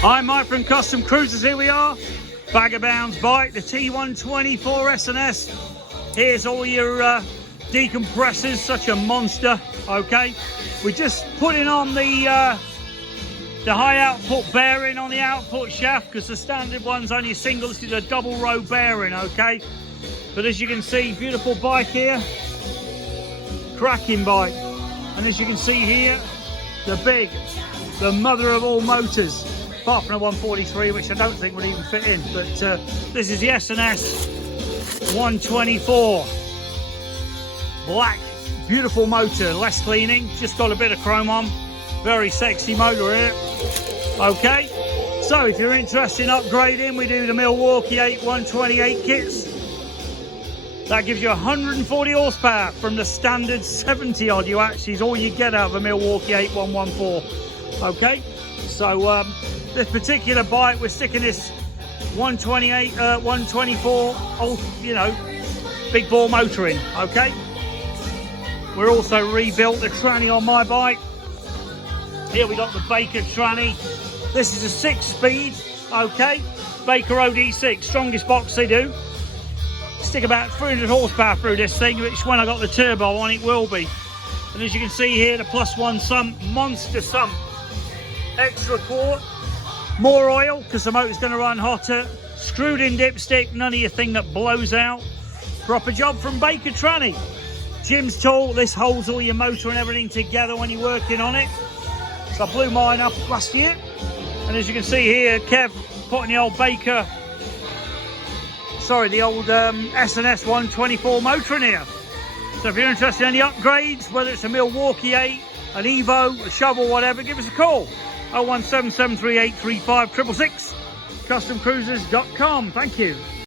Hi, Mike from Custom Cruisers. Here we are. Bag of Bounds bike, the T124 S&S. Here's all your decompressors, such a monster. Okay, we're just putting on the high output bearing on the output shaft, because the standard one's only a single. This is a double row bearing. Okay, but as you can see, beautiful bike here, cracking bike. And as you can see here, the mother of all motors, apart from a 143, which I don't think would even fit in. But this is the S&S-124. Black, beautiful motor, less cleaning, just got a bit of chrome on. Very sexy motor here. Okay, so if you're interested in upgrading, we do the Milwaukee 8 128 kits. That gives you 140 horsepower from the standard 70 odd. You actually is all you get out of a Milwaukee 8 114. Okay, so this particular bike, we're sticking this 128 124 old, you know, big bore motor in. Okay, we're also rebuilt the tranny on my bike. Here we got the Baker tranny. This is a 6-speed. Okay, Baker OD6, strongest box they do. Stick about 300 horsepower through this thing, which when I got the turbo on, it will be. And as you can see here, the +1 sump, monster sump, extra quart, more oil because the motor's going to run hotter, screwed in dipstick, none of your thing that blows out. Proper job from Baker tranny. Jim's tool, this holds all your motor and everything together when you're working on it. So I blew mine up last year, and as you can see here, Kev putting the old Baker, sorry, the old S&S 124 motor in here. So if you're interested in any upgrades, whether it's a Milwaukee 8, an Evo, a shovel, whatever, give us a call. 017 738 35 666, customcruisers.com. Thank you.